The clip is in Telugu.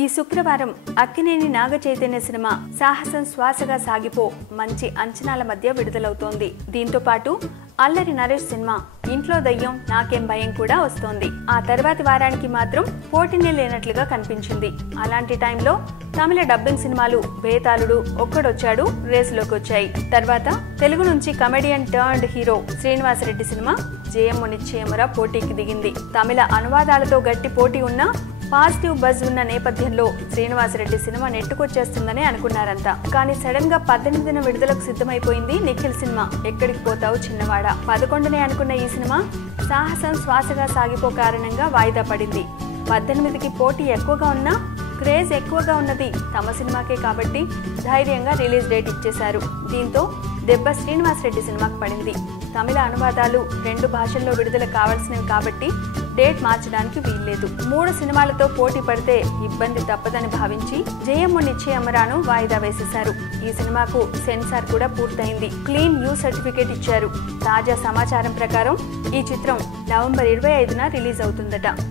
ఈ శుక్రవారం అక్కినేని నాగ చైతన్య సినిమా సాహసం శ్వాసగా సాగిపో మంచి అంచనాల మధ్య విడుదలవుతోంది. దీంతో పాటు అల్లరి నరేష్ సినిమా ఇంట్లో దయ్యం నాకేం భయం కూడా వస్తోంది. ఆ తర్వాతి వారానికి మాత్రం పోటీనే లేనట్లుగా కనిపించింది. అలాంటి టైంలో తమిళ డబ్బింగ్ సినిమాలు బేతాళుడు ఒక్కడొచ్చాడు రేసులోకి వచ్చాయి తర్వాత తెలుగు నుంచి కమెడియన్ టర్న్డ్ హీరో శ్రీనివాసరెడ్డి సినిమా జయమ్ము నిశ్చయమురా పోటీకి దిగింది. తమిళ అనువాదాలతో గట్టి పోటీ ఉన్నా పాజిటివ్ బజ్ ఉన్న నేపథ్యంలో శ్రీనివాసరెడ్డి సినిమా నెట్టుకొచ్చేస్తుందని అనుకున్నారంతా కానీ సడన్గా పద్దెనిమిదిన విడుదలకు సిద్ధమైపోయింది నిఖిల్ సినిమా. ఎక్కడికి పోతావు చిన్నవాడ? పదకొండునే అనుకున్న ఈ సినిమా సాహసం శ్వాసగా సాగిపో కారణంగా వాయిదా పడింది. పద్దెనిమిదికి పోటీ ఎక్కువగా ఉన్నా క్రేజ్ ఎక్కువగా ఉన్నది తమ సినిమాకే కాబట్టి ధైర్యంగా రిలీజ్ డేట్ ఇచ్చేశారు. దీంతో దెబ్బ శ్రీనివాసరెడ్డి సినిమాకు పడింది. తమిళ అనువాదాలు రెండు భాషల్లో విడుదల కావాల్సినవి కాబట్టి డేట్ మార్చడానికి వీల్లేదు. మూడు సినిమాలతో పోటీ పడితే ఇబ్బంది తప్పదని భావించి జయమ్ము అమరాను వాయిదా వేసేశారు. ఈ సినిమాకు సెన్సార్ కూడా పూర్తయింది. క్లీన్ యూ సర్టిఫికేట్ ఇచ్చారు. తాజా సమాచారం ప్రకారం ఈ చిత్రం నవంబర్ ఇరవై ఐదున రిలీజ్ అవుతుందట.